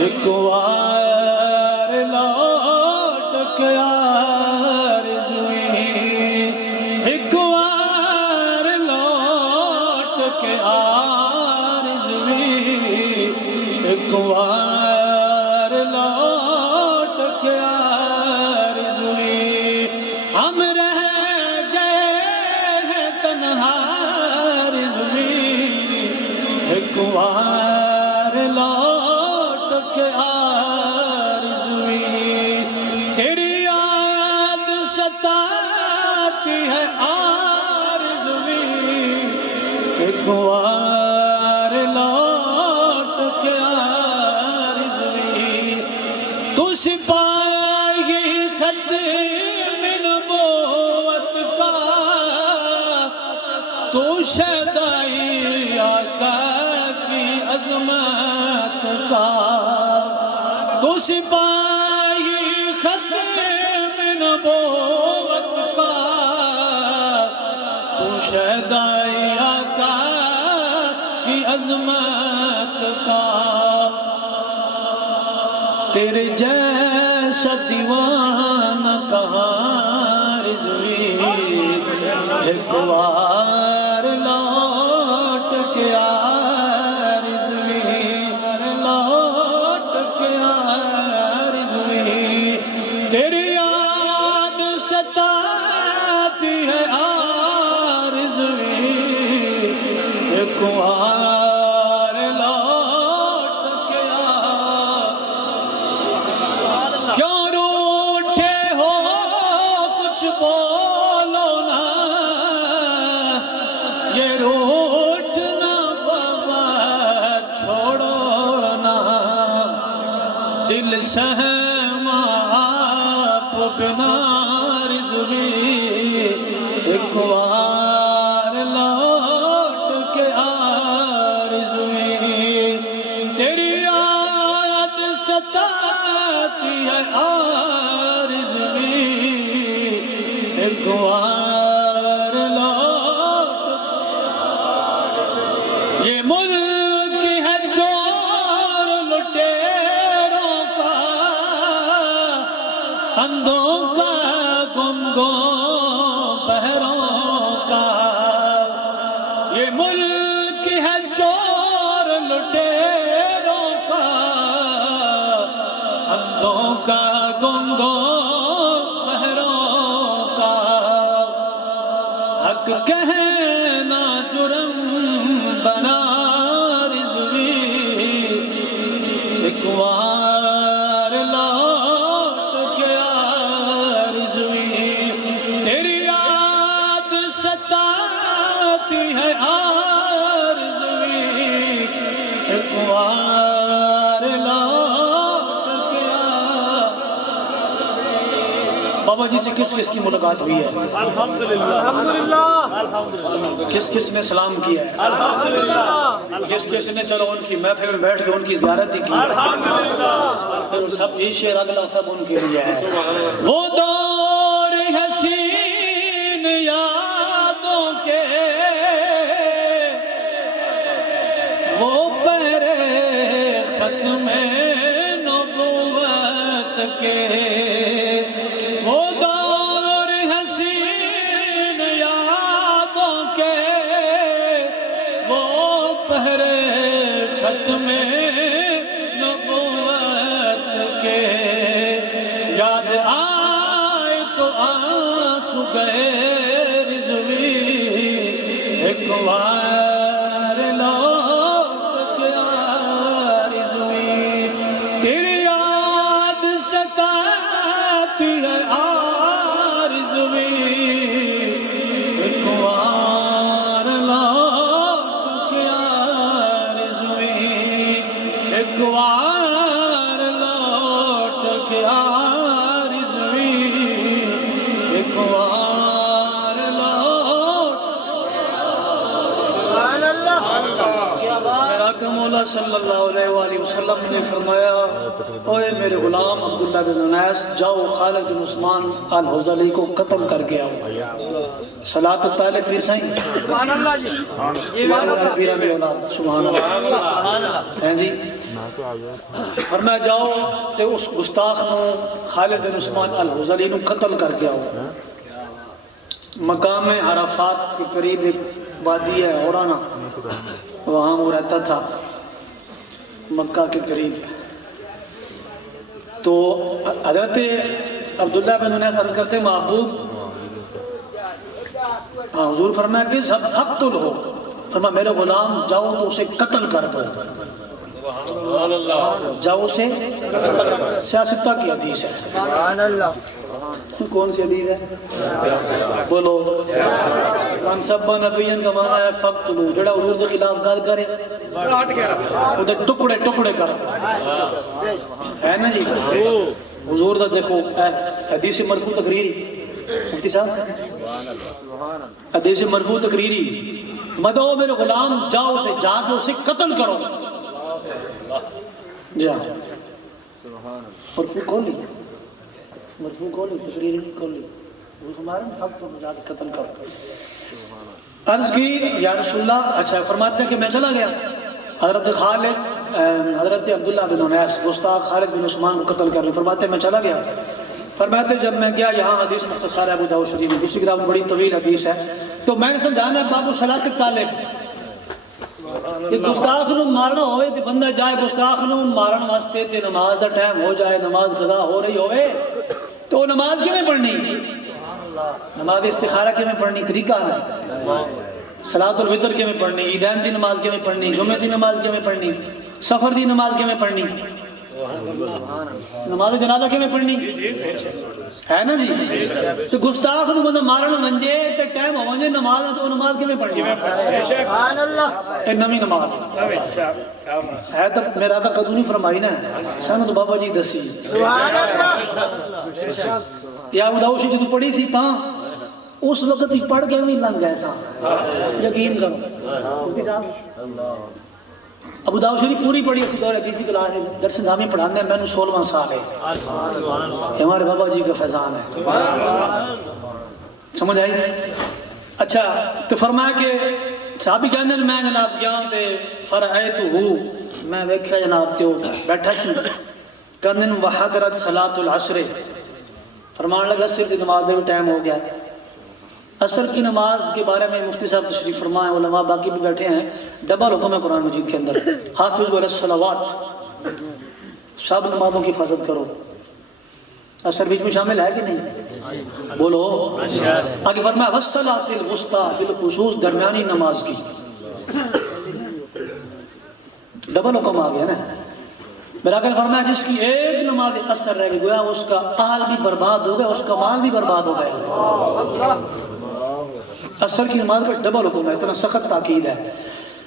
ایک وار لوٹ کے آرزویں، ایک وار لوٹ کے آرزویں، ایک وار لوٹ کے آرزویں، ہم رہ گئے ہیں تنہا آرزویں، ایک وار لوٹ کے آرزویں، تیری یاد ستاتی ہے آرزویں، ایک وار لوٹ کے آرزویں، تو سپاہی ختم نبوت کا، تو شہدائی آقا کی عظمت کا، تو سپاہی ختم نبوت کا، تو شہدائی آقا کی عظمت کا، تیرے جیسا دیوانہ کہاں آرزویں، ایک وار لوٹ کے آرزویں، لوٹ کے آرزویں، تیری یاد ستاتی ہے آرزویں، ایک وار لوٹ کے آرزویں، کیوں روٹھے ہو کچھ بولو نا، یہ روٹھنا بابا چھوڑو نا، دل سہما آپ بنا آرزویں، ایک وار لوٹ کے آرزویں، تیری یاد ستاتی ہے آرزویں، ایک وار لوٹ، یہ ملک ہے چور لٹیروں کا، اندھوں کا، گنگوں بہروں کا، یہ ملک ہے چور لٹیروں کا، اندھوں کا، گنگوں بہروں کا، حق کہنا جرم بنا آرزویں، ایک وار لوٹ کے آرزویں، تیری یاد ستاتی ہے آرزویں، ایک وار لوٹ کے آرزویں۔ بابا جی سے کس کس کی ملاقات ہوئی ہے؟ الحمدللہ، کس کس نے سلام کیا ہے؟ کس کس نے چلو ان کی محفل میں بیٹھ کے ان کی زیارت ہی کی ہے؟ پھر سب یہ شعر اگلا سب ان کے لیے ہے، وہ دور حسین یادوں کے، وہ پہرے ختم نبوت کے، وہ دور حسین یادوں کے، وہ پہرے ختم نبوت کے، یاد آئے تو آنسو گئے رضویں، ایک وار لوٹ کے آرزویں، تیری یاد ستاتی ہے آرزویں، ایک وار لوٹ کے آرزویں، ایک وار لوٹ کے آرزویں، ایک وار لوٹ، میرا کا مولا صلی اللہ علیہ وآلہ وسلم نے فرمایا اوے میرے غلام عبداللہ بن انیس جاؤ خالد بن عثمان الحزلی کو قتل کر کے آؤ. صلاۃ الطالب پیر سائیں سبحان اللہ جی پیرہ میں اولاد سبحان اللہ ہیں جی. فرمایا جاؤ تے اس گستاخ نو خالد بن عثمان الحزلی نو قتل کر کے آؤ. مقام عرفات کے قریب ایک وادی ہے اورانا وہاں وہ رہتا تھا مکہ کے قریب. تو حضرت عبداللہ بن انیس عرض کرتے محبوب حضور فرمایا کہ فقتل ہو. فرمایا میرے غلام جاؤ تو اسے قتل کر دو. جاؤ اسے سیاستہ کی حدیث ہے. سبحان اللہ کون سی حدیث ہے بولو. من سب نبیین کا معنی ہے فقتلو جڑا حضور کے خلاف گال کرے وہ ٹکڑے ٹکڑے کر ہے نا جی. حضور دا دیکھو حدیث مرفوع تقریری مفتی صاحب حدیث مرفوع تقریری مدو میرے غلام جاؤ تے جا کے اسے قتل کرو. جا مرفوع کھولی مرفوع کھولی تقریری کھولی وہ ہمارے فقط میں جا کے قتل کرو. عرض کی یا رسول اللہ. اچھا فرماتے ہیں کہ میں چلا گیا حضرت عبداللہ بن انیس گستاخ خالد بن عثمان کو قتل کر لیں. فرماتے ہیں میں چلا گیا. فرماتے جب میں گیا یہاں حدیث مختصر ہے ابو داؤد شریف میں دوسری کتاب میں بڑی طویل حدیث ہے. تو میں نے سمجھانا بابو صلاۃ الطالب کہ گستاخ نو مارنا ہوئے تو بندہ جائے گستاخ نو مارن واسطے تے نماز دا ٹائم ہو جائے نماز قضا ہو رہی ہوئے تو نماز کیوں میں پڑھنی نماز استخارہ کیوں میں پڑھنی طریقہ ہے. صلاۃ الفطر کیوں میں پڑھنی عیدین دی نماز کیوں میں پڑھنی جمعہ دی نماز کیوں میں پڑھنی سفر دی نماز کیوں میں پڑھنی نماز جنازہ کیوں میں پڑھنی ہے نا جی. تو گستاخ نو بندہ مارن ونجے تے ٹائم ہو ونجے نماز تو نماز کیوں میں پڑھنی سبحان اللہ اے نمی نماز ہے تو میرا آقا کدو نہیں فرمائی نا سانو تو بابا جی دسی سبحان اللہ یا ابو داؤد شریف جو پڑھی سی تاں اس وقت ہی پڑھ کے بھی لنگ گئے سا یقین کرو. مفتی صاحب ابو داؤد شریف پوری پڑھی اسی دور حدیث کی کلاس میں درس نظامی پڑھانے میں نے 16واں سال ہے. ہمارے بابا جی کا فیضان ہے. سمجھ آئی. اچھا تو فرمایا کہ صحابی کہنے میں جناب گیا تے فرأیتہو میں ویکھیا جناب تے بیٹھا سی کہنے وحضرت صلاۃ العصر فرمان لگا عصر کی نماز دے ٹائم ہو گیا. عصر کی نماز کے بارے میں مفتی صاحب تشریف فرمائے علماء باقی بھی بیٹھے ہیں. ڈبل حکم ہے قرآن مجید کے اندر حافظ علی الصلوات سب نمازوں کی حفاظت کرو. عصر بیچ میں شامل ہے کہ نہیں بولو. آگے فرمایا والصلاۃ الوسطی بالخصوص درمیانی نماز کی. ڈبل حکم آ گیا نا. میرا کہنا فرمایا جس کی ایک نماز عصر رہ گئی گویا اس کا اہل بھی برباد ہو گیا اس کا مال بھی برباد ہو گیا. عصر کی نماز پر ڈبل حکم ہے اتنا سخت تاکید ہے.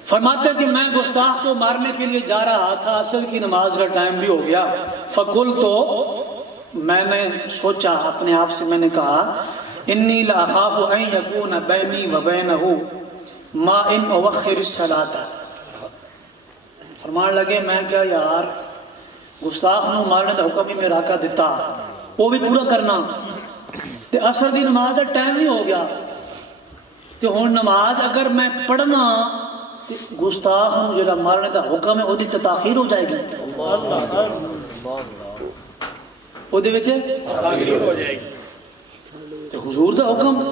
فرماتے ہیں کہ میں گستاخ کو مارنے کے لیے جا رہا تھا عصر کی نماز کا ٹائم بھی ہو گیا. فقلت تو میں نے سوچا اپنے آپ سے میں نے کہا انی لاخاف ان یکون بینی و بینہ ما ان اوخر الصلاۃ. فرمان لگے میں کیا یار گستاخ نو مارنے کا حکم ہی میرا آقا دیتا وہ بھی پورا کرنا تے عصر دی نماز کا ٹائم نہیں ہو گیا تے ہن نماز اگر میں پڑھنا تے گستاخ نو جڑا مارنے کا حکم ہے اودی تاخیر ہو جائے گی. اودے وچ تاخیر ہو جائے گی. تے حضور دا حکم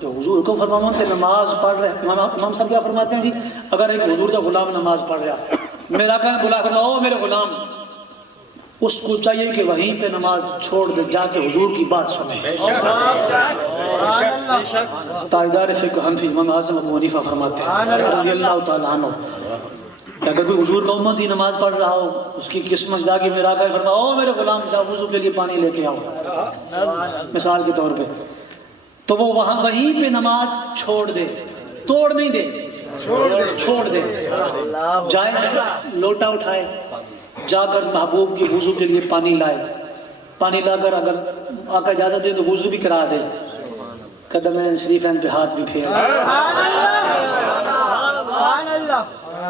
تو حضور کو فرماؤں تے نماز پڑھ رہے امام صاحب کیا فرماتے ہیں جی اگر ایک حضور دا غلام نماز پڑھ رہا میرا کہنا بلا کر او میرے غلام اس کو چاہیے کہ وہیں پہ نماز چھوڑ دے جا کے حضور کی بات سنے. تاجدار فقہ حنفی امام اعظم ابو حنیفہ فرماتے ہیں رضی اللہ تعالیٰ عنہ اگر کوئی حضور کا امت ہی نماز پڑھ رہا ہو اس کی قسمت جا کے میرا آقا فرمایا او میرے غلام جا وضو کے لیے پانی لے کے آؤ مثال کے طور پہ تو وہ وہاں وہیں پہ نماز چھوڑ دے توڑ نہیں دے چھوڑ دے جائے لوٹا اٹھائے جا کر محبوب کی وضو کے لیے پانی لائے پانی لا کر اگر آقا اجازت دے تو وضو بھی کرا دے قدمین شریفین پہ ہاتھ بھی پھیر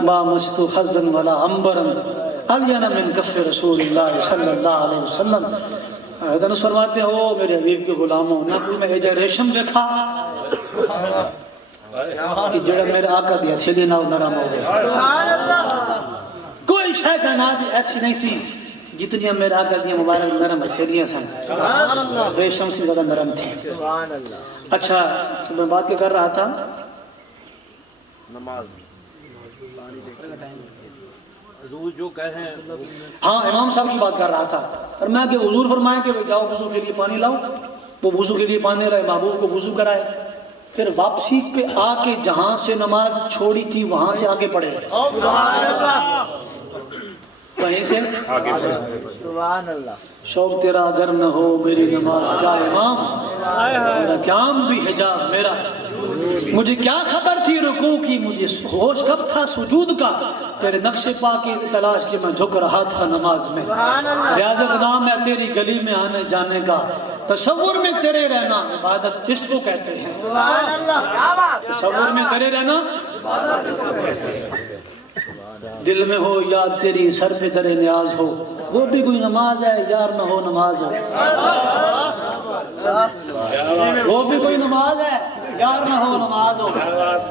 ما مست حزا ولا عنبرا الین من کف رسول اللہ صلی اللہ علیہ وسلم. حضرت انس فرماتے ہیں او میرے حبیب کے غلاموں، نہ کوئی میں ایجا ریشم دیکھا کہ جڑا میرے آقا دی ہتھیلی نہ نرم ہو گیا. سبحان اللہ. کوئی شے کائنات ایسی نہیں سی جتنی میرے آقا دی مبارک نرم ہتھیلیاں سن، سبحان اللہ. ریشم سے زیادہ نرم تھی. سبحان اللہ. اچھا تو میں بات کیا کر رہا تھا؟ نماز جو کہیں ہاں امام صاحب کی بات کر رہا تھا. اور میں کہ حضور فرمائے کہ جاؤ وضو کے لیے پانی لاؤ، وہ وضو کے لیے پانی لائے، محبوب کو وضو کرائے، پھر واپسی پہ آ کے جہاں سے نماز چھوڑی تھی وہاں سے آگے پڑھے، سبحان اللہ. وہیں سے سبحان اللہ. شوق تیرا اگر نہ ہو میری نماز کا امام، میرا قیام بھی حجاب میرا، مجھے کیا خبر تھی رکوع کی، مجھے ہوش کب تھا سجود کا، تیرے نقش پا کی تلاش کے میں جھک رہا تھا نماز میں. سبحان اللہ. ریاضت نام ہے تیری گلی میں آنے جانے کا، تصور میں تیرے رہنا عبادت اس کو کہتے ہیں. سبحان اللہ. تصور میں تیرے رہنا دل میں ہو یاد تیری سر پہ در نیاز ہو، وہ بھی کوئی نماز ہے یار نہ ہو نماز ہو، وہ بھی کوئی نماز ہے یار نہ ہو نماز ہو.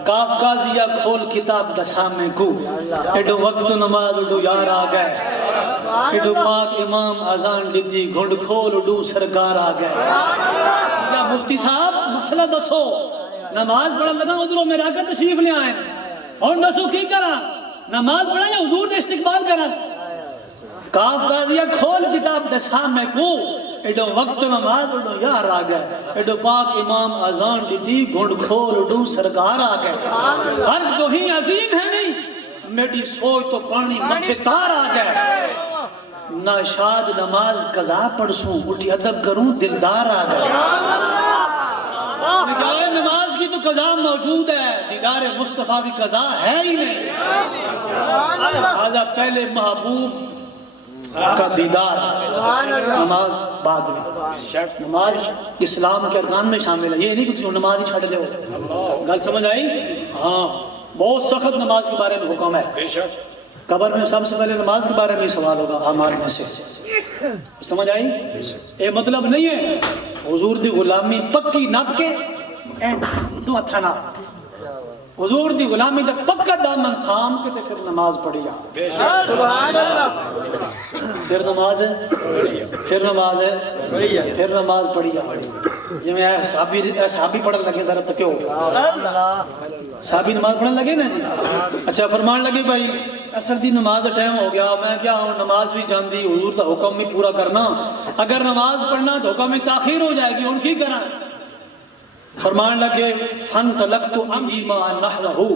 کاف قاضیہ کھول کتاب دسامے کو، ایڈو وقت نماز اڈو یار آ گئے، ایڈو پاک امام اذان دیتی گھنڈ کھول اڈو سرکار آ گئے. یا مفتی صاحب مسئلہ دسو، نماز پڑھن لگا ادھروں میرے آقا تشریف لے آئے اور دسو کی کرا، نماز پڑھا یا حضور نے استقبال کرا. کاف قاضیہ کھول کتاب دسامے کو، ایڈو وقت نماز اڈو یار آ گئے، ایڈو پاک امام اذان دیتی گھنڈ کھول اڈو سرکار آ گئے. فرض تو ہی عظیم ہے نہیں، میری سوچ تو پانی متھے تار آ جائے، نہ شاد نماز قضا پڑھسوں اٹھی ادب کروں دلدار آ گئے. نماز کی تو قضا موجود ہے، دیدار مصطفیٰ کی قضا ہے ہی نہیں. لہذا پہلے محبوب کا دیدار، نماز بعد میں. نماز اسلام کے ارکان میں شامل ہے، یہ نہیں کہ تم نماز ہی چھڑ دے ہو. گل سمجھ آئی؟ ہاں بہت سخت نماز کے بارے میں حکم ہے. قبر میں سب سے پہلے نماز کے بارے میں سوال ہوگا اعمال میں سے. سمجھ آئی؟ یہ مطلب نہیں ہے حضور دی غلامی پکی نپ کے دو ہتھاں نال، حضور دی غلامی دا پکا دامن تھام کے تے پھر نماز پڑھی جا. سبحان اللہ. پھر نماز ہے، پھر نماز ہے، پھر نماز پڑھی جا. جی میں صحابی پڑھن لگے ذرا تکیو، صحابی نماز پڑھن لگے نا جی. اچھا فرمان لگے بھائی اثر دی نماز ٹائم ہو گیا، میں کیا ہوں نماز بھی جاندی، حضور دا حکم بھی پورا کرنا، اگر نماز پڑھنا تو حکم میں تاخیر ہو جائے گی، ان کی کرنا. فرمان لگے فانطلقت امیما نحوہ،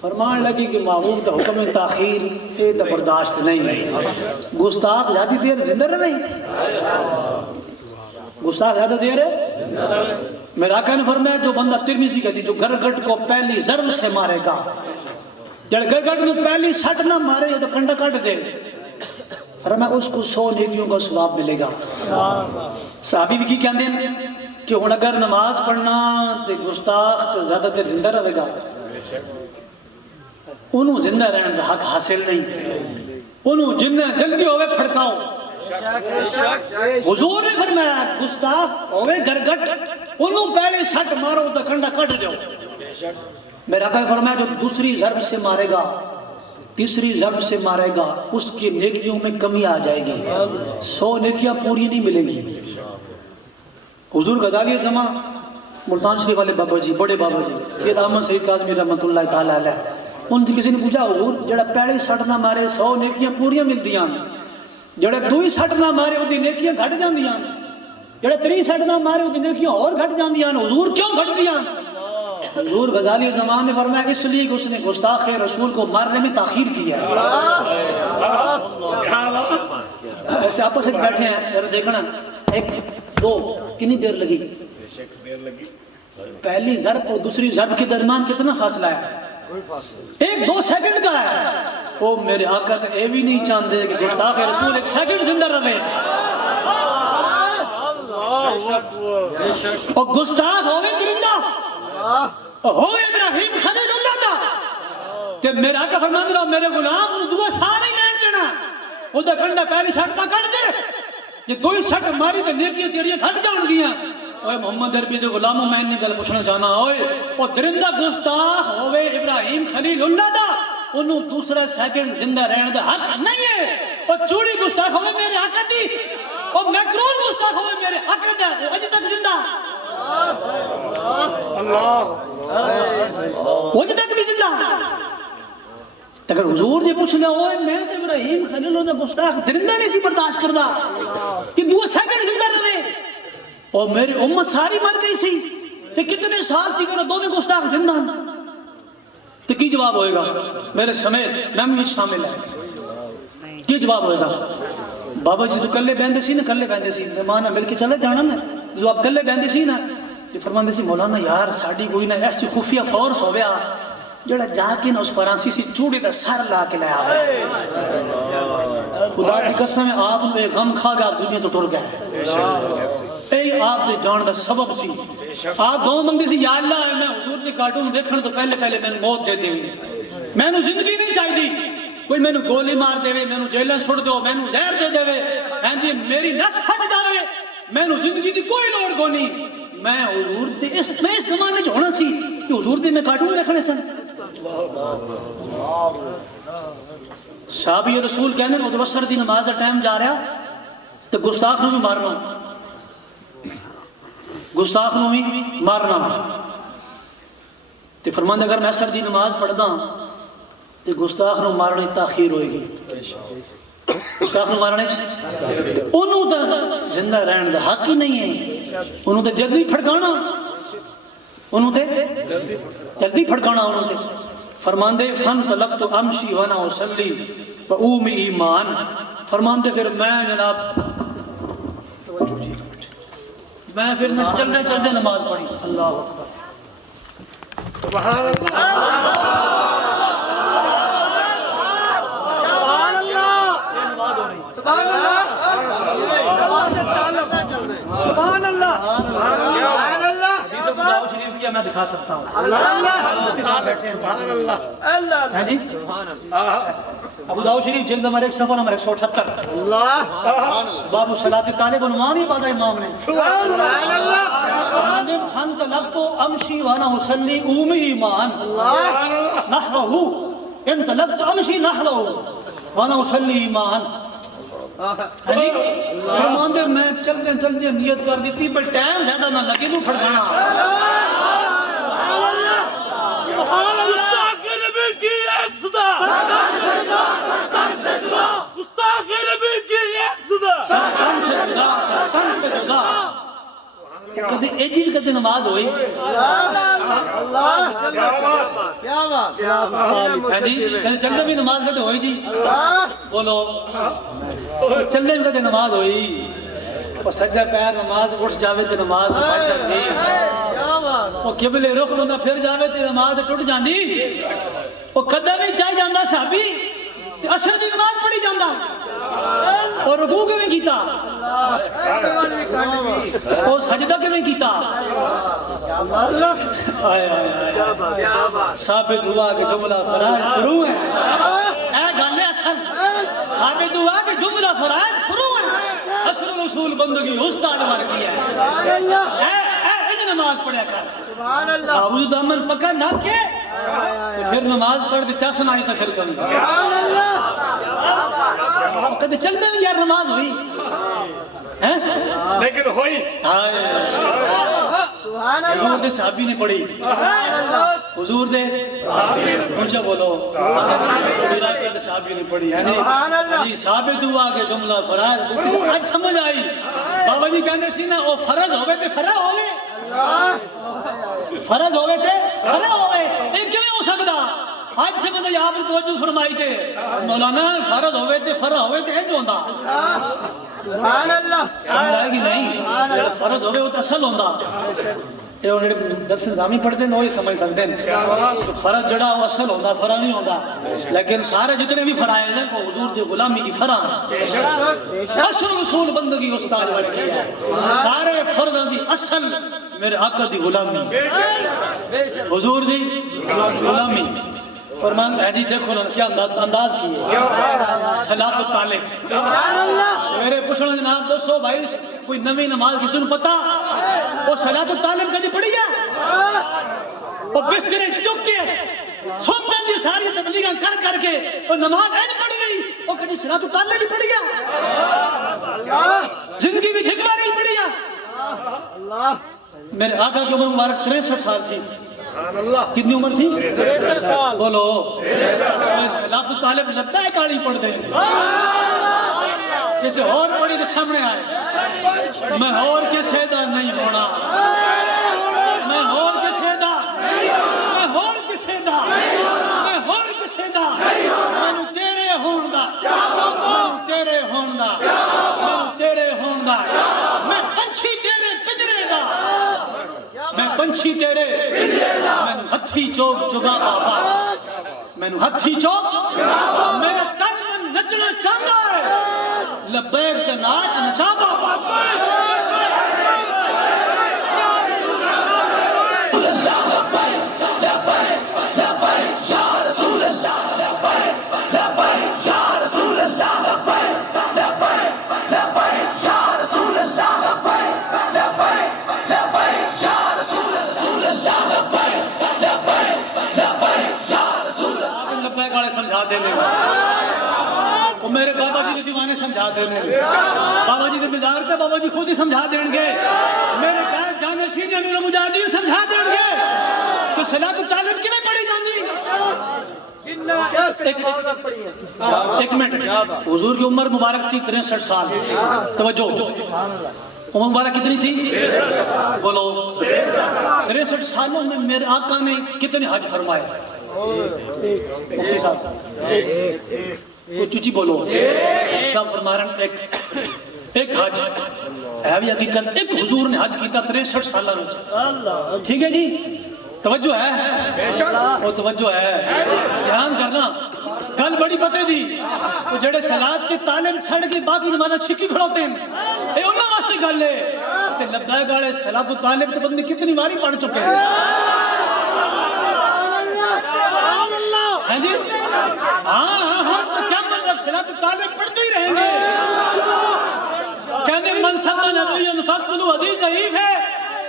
فرمان لگے کہ محبوب دا حکم میں تاخیر یہ تو برداشت نہیں. گستاخ زیادہ دیر زندہ رہے، گستاخ زیادہ دیر ہے. میرا آقا نے فرمایا جو بندہ ترمذی کہتی جو گرگٹ کو پہلی ضرب سے مارے گا، جب گرگٹ کو پہلی سٹ نہ مارے تو کنڈا کٹ دے، فرمایا اس کو 100 نیکیوں کا ثواب ملے گا. صحابی بھی کی کہندے ہیں کہ ہن اگر نماز پڑھنا تے گستاخ تے زیادہ دیر زندہ رہے گا، انہوں زندہ رہن دا حق حاصل نہیں، انہوں جنہیں جلدی ہوئے پھڑکاؤ. حضور نے فرمایا گستاخ ہوئے گرگٹ انہوں پہلے سٹ مارو تو کنڈا کٹ دو. میرا آقا نے فرمایا جو دوسری ضرب سے مارے گا، تیسری ضرب سے مارے گا، اس کی نیکیوں میں کمی آ جائے گی، 100 نیکیاں پوری نہیں ملے گی. حضور غزالی زمان ملتان شریف والے بابا جی، بڑے بابا جی سید احمد سعید کاظمی رحمۃ اللہ تعالی علیہ، ان سے کسی نے پوچھا حضور جڑا پہلے سٹ نہ مارے 100 نیکیاں پوریاں ملدیاں، جڑا دوئی سٹ نہ مارے وہ نیکیاں گھٹ جاندیاں، جڑا تری سٹ نہ مارے وہ نیکیاں اور گھٹ جاندیاں. حضور کیوں گھٹ دیاں؟ حضور غزالی زمان نے فرمایا اس لیے کہ اس نے گستاخ رسول کو مارنے میں تاخیر کیا. ایسے آپس میں بیٹھے ہیں ذرا دیکھنا، ایک دو کتنی دیر لگی؟ پہلی ضرب اور دوسری ضرب کے درمیان کتنا فاصلہ ہے؟ 1-2 سیکنڈ کا ہے. وہ میرے آقا تو یہ بھی نہیں چاہتے کہ گستاخ رسول 1 سیکنڈ زندہ رہے. اور گستاخ ہوئے درندہ ہوئے ابراہیم خلیل اللہ دا تے میرا آقا فرماندے رہو میرے غلام انہوں دعا سا نہیں لین دینا او دا کنڈا پہلی شرط کا کٹ دے یہ دوئی شرط ماری تے نیکیاں تیریاں گھٹ جان گیاں اوے محمد عربی دے غلاموں میں نہیں گل پوچھنا چاہنا اوے او درندہ گستاخ ہوے ابراہیم خلیل اللہ دا انہوں دوسرا سیکنڈ زندہ رہنے دا حق نہیں ہے او چوڑی گستاخ ہوے میرے آقا دی او میکرون گستاخ ہوے میرے آقا دا اج تک زندہ اللہ اج تک بھی زندہ اگر حضور نے پوچھ لیا اوے میں تے ابراہیم خلیل اللہ دا گستاخ درندہ نہیں سی برداشت کردا کہ دو سیکنڈ زندہ رہے اور میری امت ساری مر گئی سی کہ کتنے سال تھی کہ دونوں گستاخ زندہ تو کی جواب ہوئے گا میرے سمیت میں بھی شامل ہے کی جواب ہوئے گا بابا جی تو کلے بہندے سی نا کلے بہندے سی مہمانہ مل کے چلے جانا نا جو آپ کلے بہندے سی نا تو فرماندے سی مولانا یار ساڑی کوئی نہ ایسی خفیہ فورس ہو گیا جڑا جا کے نا اس فرانسی سی چوڑے دا سر لا کے لیا خدا کی قسم ہے آپ نے غم کھا گیا دنیا تو ٹر گئے اے آپ نے جان دا سبب سی آپ دو منگی تھی یا اللہ میں حضور کے کارٹون دیکھنے تو پہلے میں نے موت دیتے ہوئی میں نے زندگی نہیں چاہی دی کوئی میں نے گولی مار دے میں نے جیلیں چھوڑ دو میں نے زہر دے دے جی میری نس پھٹ جاوے میں نے زندگی دی کوئی لوڑ کو نہیں میں حضور دے اس زمانے جو ہونا سی کہ حضور دے میں کارٹون دیکھنے سن صحابی رسول کہنے وہ درسر دی نماز دا ٹائم جا رہا تو گستاخ نو بھی مارنا گستاخ نو بھی مارنا تو فرماندے اگر میں اثر دی نماز پڑھدا تو گستاخ نو مارنے تاخیر ہوئے گی گستاخ نو مارنے انہوں دا زندہ رہن دا حق ہی نہیں ہے انہوں تے جلدی پھڑکانا انہوں تے جلدی پھڑکانا انہوں تے فرماندے فن طلبت امشی وانا اسلی و اوم ایمان فرماندے پھر میں جناب میں پھر چلتے نماز پڑھی اللہ اکبر سبحان اللہ سبحان اللہ سبحان اللہ سبحان اللہ حدیث ابو داؤد شریف کی میں دکھا سکتا ہوں سبحان اللہ ہاں جی ابو داؤد شریف جلد نمبر 1 صفحہ نمبر 178 اللہ باب صلاۃ طالب عنوان ہی پاتا امام نے سبحان اللہ فن طلبت امشی وانا اسلی اوم ایمان نحوہ ان طلبت امشی نحوہ وانا اسلی ایمان جی فرمان دے میں چلتے نیت کر دیتی پر ٹائم زیادہ نہ لگے نو پھڑکانا سبحان اللہ کے نبی کی ایک صدا مستاق نبی کی ایک صدا ساتن سے جدا کدے ایجی بھی کدے نماز ہوئی اللہ کیا بات ہاں جی کدے چلنے بھی نماز کدے ہوئی جی بولو چلنے بھی کدے نماز ہوئی اور سجدہ پیر نماز اٹھ جاوے تے نماز پڑھ جاندی وہ قبلے رخ بندہ پھر جاوے تے نماز ٹوٹ جاندی وہ کدے بھی چاہ جاندا صحابی تے اثر دی نماز پڑھی جاندا اور رکوع کیویں کیتا اور سجدہ کیویں کیتا ثابت ہوا کہ جملہ فرائض فروع ہے اے گل اصل ثابت ہوا کہ جملہ فرائض فروع ہے اصل اصول بندگی استاد بن گئی ہے اے نماز پڑھیا کر سبحان اللہ بابو جو دامن پکا نہ کے پھر نماز پڑھ دے چاسن آئی تاخر کرنی سبحان اللہ کدے چلتے بھی یار نماز ہوئی لیکن ہوئی سبحان اللہ حضور دے صحابی نے پڑھی حضور دے اونچا بولو صحابی نے پڑھی یعنی ثابت ہوا کہ جملہ فرائض آج سمجھ آئی بابا جی کہنے سی نا وہ فرض ہوئے تے فرا ہوئے فرض ہوئے تے فرا ہوئے ایک کیوں ہو سکتا آج سے مطلب آپ توجہ فرمائی تے مولانا فرض ہوئے تے فرا ہوئے تے جو ہوندہ سبحان اللہ سمجھ آئے گی نہیں فرض ہوئے وہ تو اصل ہوندہ یہ انہیں درس نظامی پڑھتے ہیں وہی سمجھ سکتے ہیں فرض جڑا وہ اصل ہوندہ فرا نہیں ہوندہ لیکن سارے جتنے بھی فرائض ہیں وہ حضور دی غلامی کی فرا اصل اصول بندگی استاد بڑھے سارے فرضاں دی اصل میرے آقا دی غلامی حضور دی غلامی فرمان ہے جی دیکھو نا کیا انداز کی ہے صلاۃ الطالب سبحان اللہ سویرے پوچھنا جناب دوستو بھائی کوئی نوی نماز کسی نے پتا وہ صلاۃ الطالب کدی پڑھی ہے وہ بسترے چک کے سنتیں دی ساری تبلیغاں کر کر کے وہ نماز ہے نہیں پڑھی گئی وہ کدی صلاۃ الطالب نہیں پڑھی ہے زندگی بھی ٹھیک نہیں پڑھی ہے اللہ میرے آقا کی عمر مبارک 63 سال تھی کتنی عمر تھی 63 سال بولو صلاۃ الطالب لبیک کالی پڑھ دیں جیسے اور پڑھی کے سامنے آئے میں اور کے سیدہ نہیں ہونا میں اور کے سیدہ میں اور کے سیدہ میں اور کے سیدہ میں تیرے ہون دا میں تیرے ہون دا میں تیرے ہون دا میں پنچھی تیرے پجرے دا میں پنچھی تیرے میں ہتھی چوک چگا بابا میں ہتھی چوک میرا تن نچنا چاہتا ہے لبیک تے ناچ نچا بابا سمجھا دینے وہ میرے بابا جی نے دیوانے سمجھا دینے بابا جی نے مزار تھے بابا جی خود ہی سمجھا دیں گے میرے قائد جانشین امیر مجاہدین سمجھا دیں گے کہ صلاۃ الطالب کیوں پڑھی جاندی ایک منٹ حضور کی عمر مبارک تھی 63 سال توجہ عمر مبارک کتنی تھی بولو 63 سالوں میں میرے آقا نے کتنے حج فرمائے مفتی صاحب کوئی چوچی بولو صاحب فرما رہے ہیں ایک حج ہے بھی حقیقت ایک حضور نے حج کیتا 63 سالہ میں ٹھیک ہے جی توجہ ہے وہ توجہ ہے دھیان کرنا کل بڑی پتے دی وہ جڑے صلاۃ کے طالب چھڑ کے باقی نمازیں چھکی کھڑوتے ہیں اے انہاں واسطے گل ہے کہ لبیک والے صلاۃ الطالب تے بندے کتنی باری پڑھ چکے ہیں ہاں جی ہاں ہم کیا مطلب صلاۃ الطالب پڑھتے ہی رہیں گے کہنے منصب نبی فقتلوا حدیث ضعیف ہے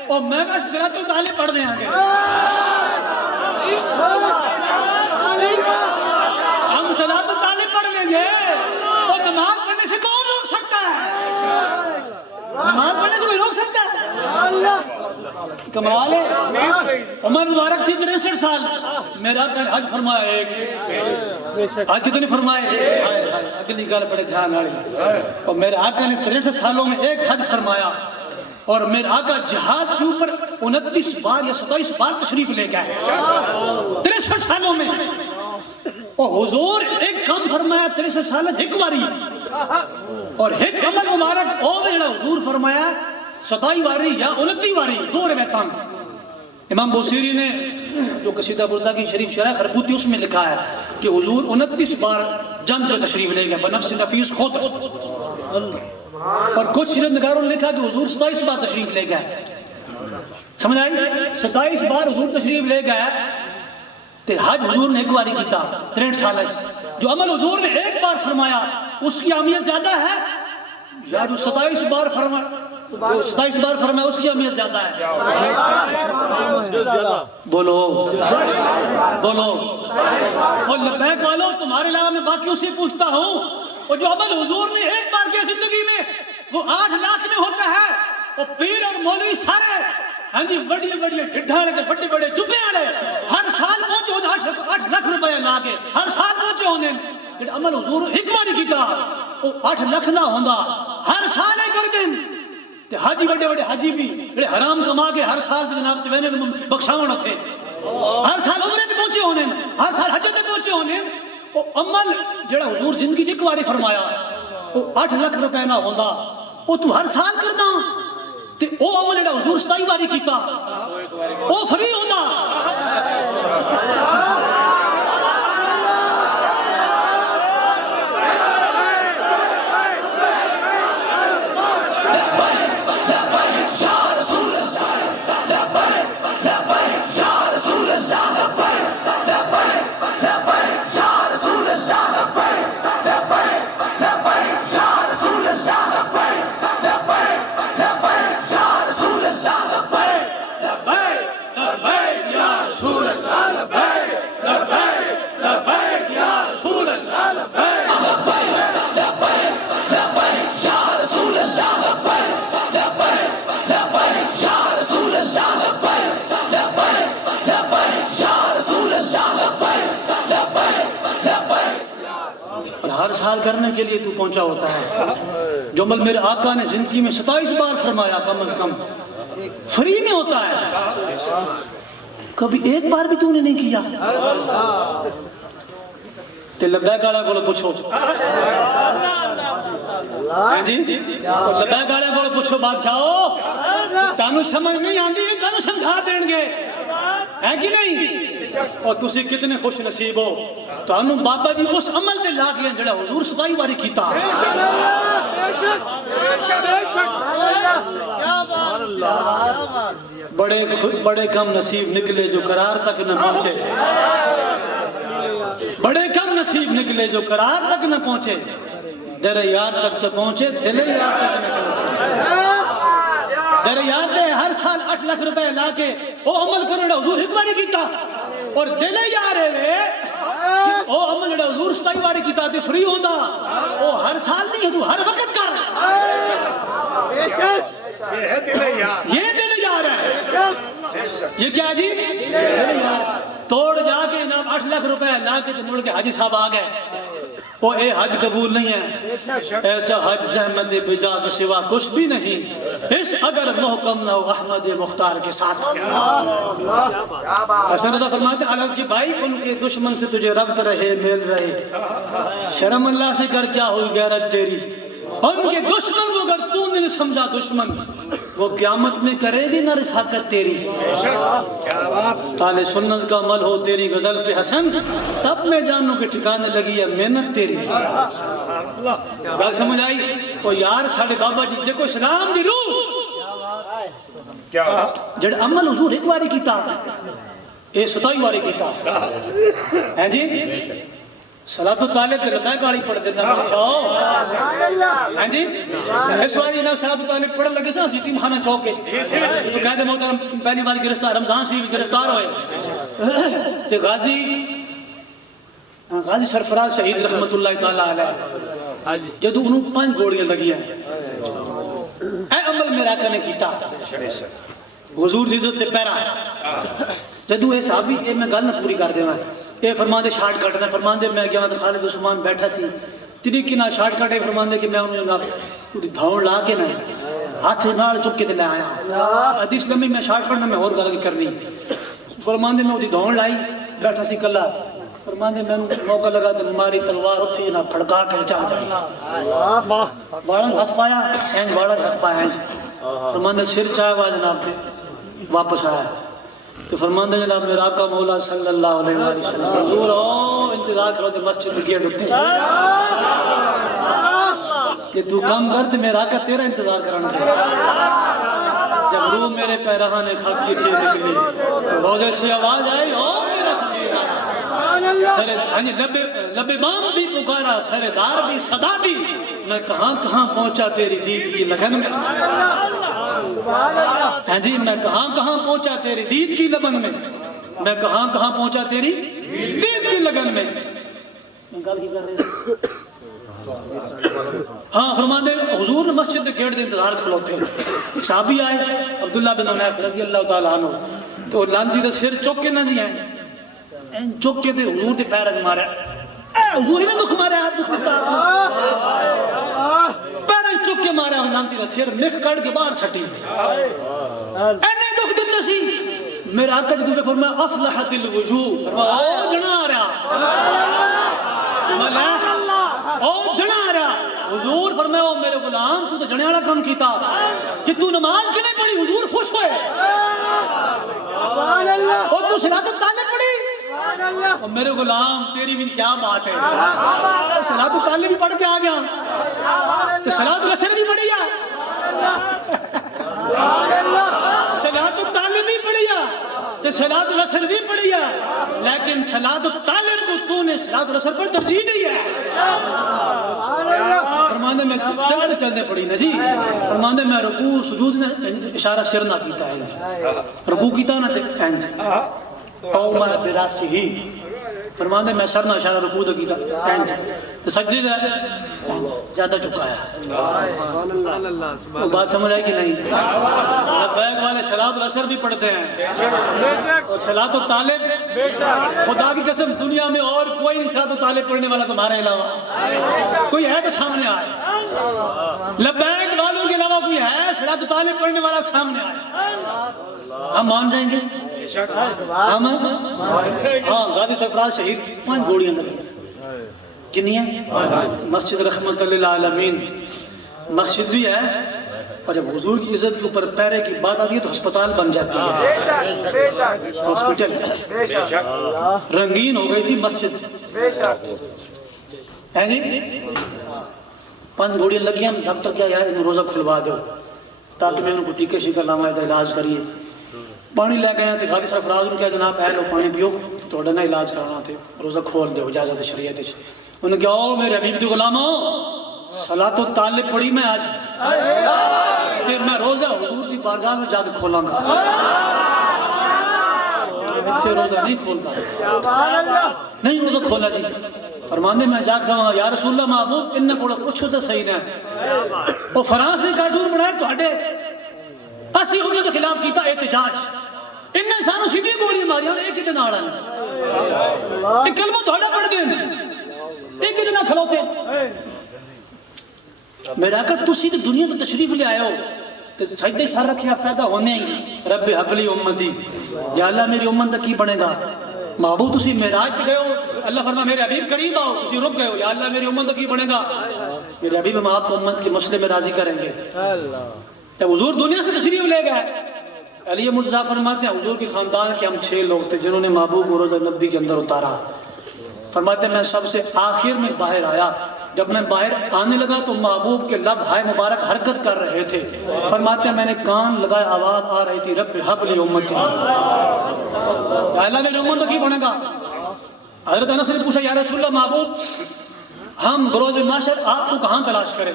اور میں کہا صلاۃ الطالب پڑھ دیں آگے ہم صلاۃ الطالب پڑھ لیں گے اور نماز پڑھنے سے کون روک سکتا ہے نماز پڑھنے سے کوئی روک سکتا ہے کمال ہے عمر مبارک تھی 63 سال میرا کر حج فرمایا ایک حج کتنی فرمائے اگلی گل بڑے دھیان والی اور میرے آقا نے 63 سالوں میں ایک حج فرمایا اور میرے آقا جہاد کے اوپر 29 بار یا 27 بار تشریف لے گئے 63 سالوں میں اور حضور ایک کام فرمایا 63 سال ایک باری اور ایک عمل مبارک اور حضور فرمایا 27 واری یا 29 واری دو روایتاں امام بوسیری نے جو قصیدہ بردہ کی شریف شرح خربوتی اس میں لکھا ہے کہ حضور 29 بار جنگ میں تشریف لے گئے بنفس نفیس خود اور کچھ سیرت نگاروں نے لکھا کہ حضور 27 بار تشریف لے گئے سمجھ آئی 27 بار حضور تشریف لے گئے تے حج حضور نے ایک باری کیتا 63 سال جو عمل حضور نے ایک بار فرمایا اس کی اہمیت زیادہ ہے یا جو 27 بار فرمایا 27 بار فرمایا اس کی اہمیت زیادہ ہے بولو بولو اور لبیک والو تمہارے علاوہ میں باقیوں سے پوچھتا ہوں اور جو عمل حضور نے ایک بار کیا زندگی میں وہ 8 لاکھ میں ہوتا ہے اور پیر اور مولوی سارے ہاں جی بڑی بڑی ڈڈھاڑے کے بڑے بڑے جبے والے ہر سال پہنچے 8 لاکھ روپے لا کے ہر سال پہنچے ہونے جڑا عمل حضور ایک بار کیتا وہ 8 لاکھ نہ ہوندا ہر سال کر دیں تے حاجی بڑے بڑے حاجی بھی بڑے حرام کما کے ہر سال جناب تے وینے بخشاون تھے ہر سال عمرے تے پہنچے ہونے ہر سال حج تے پہنچے ہونے وہ عمل جڑا حضور زندگی ایک بار فرمایا وہ 8 لاکھ روپے نہ ہوندا وہ تو ہر سال کردا تے او عمل جڑا حضور 27 باری کیتا او فری ہوندا لبیک یا رسول اللہ لبیک اور ہر سال کرنے کے لیے تو پہنچا ہوتا ہے جو عمل میرے آقا نے زندگی میں 27 بار فرمایا کم از کم فری میں ہوتا ہے، کبھی ایک بار بھی تو نے نہیں کیا تے لبیک والے کو پوچھو جی لبیک والے کو پوچھو بادشاہ تانوں سمجھ نہیں آندی تانوں سمجھا دین گے ہے کہ نہیں، اور تسی کتنے خوش نصیب ہو تانوں بابا جی اس عمل تے لا کے جڑا حضور 27 باری کیتا بڑے کم نصیب نکلے جو قرار تک نہ پہنچے، بڑے کم نصیب نکلے جو قرار تک نہ پہنچے، در یار تک تو پہنچے دل یار تک نہ پہنچے۔ در یار دے ہر سال 8 لاکھ روپے لا کے وہ عمل کرنا حضور ایک باری کیتا، اور دل یار ہے وہ عمل جڑا حضور 27 باری کیتا تے فری ہوندا، وہ ہر سال نہیں تو ہر وقت کر یہ ہے دل یار، یہ دل یار ہے، یہ کیا جی توڑ جا کے جناب 8 لاکھ روپے لا کے مڑ کے حاجی صاحب آ گئے، وہ اے حج قبول نہیں ہے، ایسا حج زحمت بجا کے سوا کچھ بھی نہیں، اس اگر محکم نہ ہو احمد مختار کے ساتھ۔ حسن رضا فرماتے ہیں علی کہ بھائی ان کے دشمن سے تجھے ربط رہے میل رہے، شرم اللہ سے کر کیا ہوئی غیرت تیری، ان کے دشمن کو اگر تو نہیں سمجھا دشمن وہ قیامت میں کرے گی نہ رفاقت تیری۔ تالِ سنت کا عمل ہو تیری غزل پہ حسن، تب میں جانوں کے ٹھکانے لگی ہے محنت تیری۔ گل سمجھ آئی؟ وہ یار ساڑھے بابا جی دیکھو اسلام دی روح جڑ عمل حضور ایک باری کیتا اے 27 باری کیتا ہے جی، صلاۃ الطالب کے لبیک والی پڑھ دیتا ہاں جی، اس والی جناب صلاۃ الطالب پڑھن لگے سا سیٹیم خانہ چوک کے تو کہتے محترم پہلی بار گرفتار رمضان شریف گرفتار ہوئے تے غازی سرفراز شہید رحمت اللہ تعالیٰ علیہ جدو انہوں 5 گوڑیاں لگی ہیں، اے عمل میرا کنے کیتا حضور دی عزت تے پیرا، جدو اے صحابی اے میں گل نہ پوری کر دے میں اے فرماندے شارٹ کٹ نے فرماندے میں گیا تو خالد عثمان بیٹھا سی طریقے نال شارٹ کٹ اے فرماندے کہ میں انہوں جناب دھاؤن لا کے نہ ہاتھ نال چپ کے تے لے آیا، حدیث لمبی میں شارٹ کٹ نہ میں اور گل کرنی، فرماندے میں اودی دھاؤن لائی بیٹھا سی کلا، فرماندے میں موقع لگا تے ماری تلوار اتھی جناب پھڑکا کے چل جائی، باڑا ہاتھ پایا اینج باڑا ہاتھ پایا اینج، فرماندے سر چاہے وا جناب تے واپس آیا تو فرماندہ جناب میرا آقا مولا صلی اللہ علیہ وسلم حضور او انتظار کرو تے مسجد گیٹ اٹھتے کہ تو کم کر تے میرا آقا تیرا انتظار کرانا دے، جب روح میرے پیرہانے خاکی سے نکلی روزے سے آواز آئی او میرا خلیفہ، لب بام بھی پکارا سردار بھی صدا دی، میں کہاں کہاں پہنچا تیری دید کی لگن میں، ہاں جی میں کہاں کہاں پہنچا تیری دید کی لگن میں کہاں کہاں پہنچا تیری دید کی لگن میں، گل کی کر رہے ہاں فرماندے حضور نے مسجد کے گیٹ دے انتظار کھلوتے صحابی آئے عبداللہ بن عنیف رضی اللہ تعالیٰ عنہ تو لانتی دا سر چوک کے نہ جی آئے چوک کے دے حضور دے پیرہ مارے حضور میں دکھ مارے آپ دکھ دیتا پیرہ چوک کے مارے لانتی دا سر مکھ کڑ کے باہر سٹی اینے دکھ دیتا سی میرے آقا جدو پہ فرمایا افلحت الوجوہ فرمایا او جنا آ رہا او جنا آ رہا حضور فرمایا او میرے غلام تو جنے والا کام کیتا کہ تو نماز کی نہیں پڑھی حضور خوش ہوئے اور تو صلاۃ الطالب پڑھی اور میرے غلام تیری بھی کیا بات ہے صلاۃ الطالب بھی پڑھ کے آ گیا تو صلاۃ العصر بھی پڑھی صلاۃ الطالب بھی پڑھی تو صلاۃ العصر بھی پڑھی لیکن صلاۃ الطالب کو تو نے صلاۃ العصر پر ترجیح دی ہے فرماندے میں چلتے چلتے پڑھی نا جی فرماندے میں رکوع سجود نے اشارہ سر نہ کیتا ہے رکوع کیتا نہ تے انج او ما براسی فرماندے میں سر نہ اشارہ رکوع دا کیتا انج تو سجدے زیادہ چکایا. وہ بات سمجھ آئی کہ نہیں؟ لبیک والے صلاۃ العصر بھی پڑھتے ہیں اور صلاۃ الطالب. خدا کی قسم دنیا میں اور کوئی نہیں صلاۃ الطالب پڑھنے والا تمہارے علاوہ. کوئی ہے تو سامنے آئے. لبیک والوں کے علاوہ کوئی ہے صلاۃ الطالب پڑھنے والا سامنے آئے. ہم مان جائیں گے. ہم ہاں غازی سرفراز شہید 5 گولیاں لگی. کنی ہیں؟ مسجد رحمت للعالمین مسجد بھی ہے اور جب حضور کی عزت کے اوپر پیرے کی بات آتی ہے تو ہسپتال بن جاتی ہے. ہاسپٹل رنگین ہو گئی تھی مسجد ہے جی. 5 گولیاں لگیاں. ڈاکٹر کیا یار انہیں روزہ کھلوا دو تاکہ میں ان کو ٹیکے شکر لاؤں تو علاج کریے. پانی لے گئے ہیں تو غازی سرفراز نے کیا جناب اے لو پانی پیو تھوڑا نہ علاج کرانا تھے روزہ کھول دو اجازت شریعت. انہوں نے کہا او میرے حبیب دی غلاموں صلاۃ الطالب پڑھی میں آج کہ میں روزہ حضور کی بارگاہ میں جا کے کھولاں گا. میں روزہ نہیں کھولتا نہیں روزہ کھولا جی. فرمانے میں جا کے کہا یا رسول اللہ محبوب انہیں کوڑا پوچھو تو صحیح نہ وہ فرانسی کارٹون بنائے تو ہٹے اسی انہوں نے خلاف کیتا احتجاج. انہیں سانو سیدھی گولی ماری ہوں ایک ہی دن آڑا ایک کلمہ تھوڑا پڑھ دیں ایک ہی دن کھلوتے. میرا آقا تسی تو دنیا تو تشریف لے آئے ہو تو سجدے سار رکھے پیدا ہونے ہی رب حبلی امتی یا اللہ میری امت کی بنے گا. محبوب تسی معراج پہ گئے ہو اللہ فرما میرے حبیب قریب آؤ تسی رک گئے ہو یا اللہ میری امت کی بنے گا. میرے حبیب ہم آپ کو امت کے مسئلے میں راضی کریں گے. جب حضور دنیا سے تشریف لے گئے علی مرتضیٰ فرماتے ہیں حضور کے خاندان کے ہم 6 لوگ تھے جنہوں نے محبوب کو روضہ نبی کے اندر اتارا. فرماتے ہیں میں سب سے آخر میں باہر آیا. جب میں باہر آنے لگا تو محبوب کے لب ہائے مبارک حرکت کر رہے تھے. فرماتے ہیں میں نے کان لگائے آواز آ رہی تھی رب حبلی امتی یا اللہ میری امت کی بنے گا. حضرت انس نے پوچھا یا رسول اللہ محبوب ہم بروز محشر آپ کو کہاں تلاش کریں؟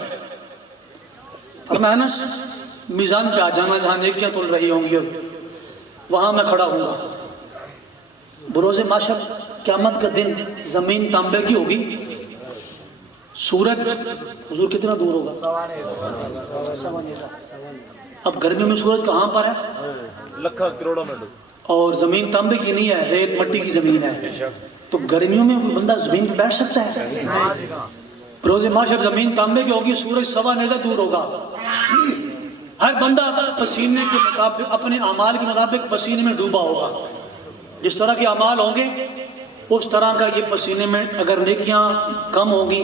فرمایا انس میزان پہ آ جانا جہاں نیکیاں تل رہی ہوں گی وہاں میں کھڑا ہوں گا. بروز محشر قیامت کا دن زمین تانبے کی ہوگی. سورج حضور کتنا دور ہوگا؟ اب گرمیوں میں سورج کہاں پر ہے؟ لکھا کروڑوں میں اور زمین تانبے کی نہیں ہے ریت مٹی کی زمین ہے. تو گرمیوں میں کوئی بندہ زمین پہ بیٹھ سکتا ہے؟ بروز محشر زمین تانبے کی ہوگی سورج سوا نیزہ دور ہوگا. ہر بندہ پسینے کے مطابق اپنے اعمال کے مطابق پسینے میں ڈوبا ہوگا. جس طرح کے اعمال ہوں گے اس طرح کا یہ پسینے میں اگر نیکیاں کم ہوں گی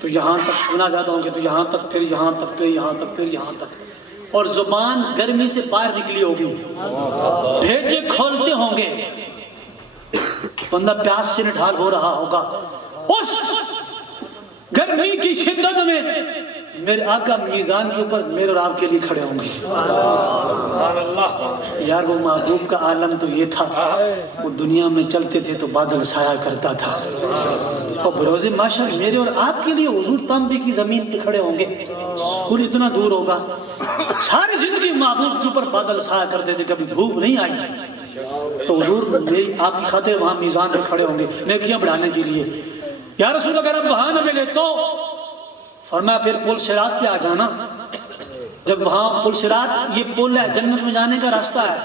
تو یہاں تک گناہ زیادہ ہوں گے تو یہاں تک پھر یہاں تک پھر یہاں تک پھر یہاں تک. اور زبان گرمی سے باہر نکلی ہوگی بھیجے کھولتے ہوں گے بندہ پیاس سے نڈھال ہو رہا ہوگا. اس گرمی کی شدت میں میرے آقا میزان کے اوپر میرے اور آپ کے لیے کھڑے ہوں گے. یار وہ محبوب کا عالم تو یہ تھا وہ دنیا میں چلتے تھے تو بادل سایہ کرتا تھا اور بروز محشر میرے اور آپ کے لیے حضور تانبے کی زمین پہ کھڑے ہوں گے. سورج اتنا دور ہوگا ساری زندگی محبوب کے اوپر بادل سایہ کرتے تھے کبھی دھوپ نہیں آئی تو حضور میری آپ کی خاطر وہاں میزان پہ کھڑے ہوں گے نیکیاں بڑھانے کے لیے. یا رسول اگر آپ وہاں نہ ملے تو فرمایا پھر پل صراط پہ آ جانا. جب وہاں پل صراط یہ پل ہے جنت میں جانے کا راستہ ہے